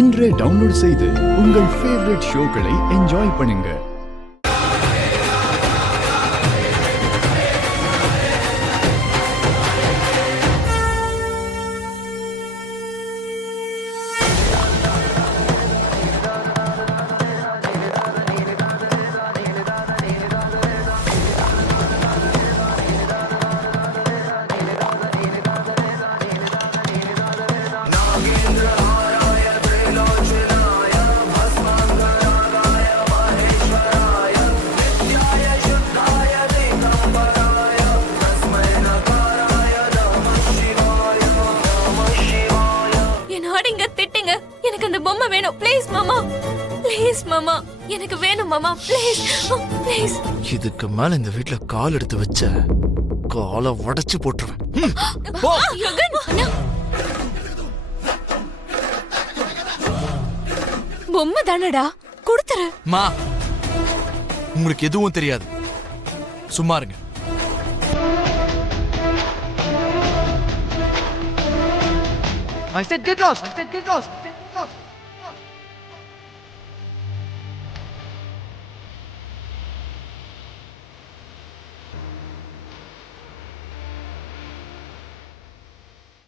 இன்றே டவுன்லோட் செய்து உங்கள் ஃபேவரட் ஷோக்களை என்ஜாய் பண்ணுங்க. எனக்கு அந்த பொம்மை வேணும் ப்ளீஸ் மாமா. ப்ளீஸ் மாமா, எனக்கு வேணும் மாமா. Please please. இதுக்கு மேல இந்த வீட்ல கால் எடுத்து வச்ச காலை உடைச்சு போட்டுருவேன். பொம்மை தானடா, கொடுத்துரு. மா, உங்களுக்கு எதுவும் தெரியாது, சும்மா இருங்க. I said get lost.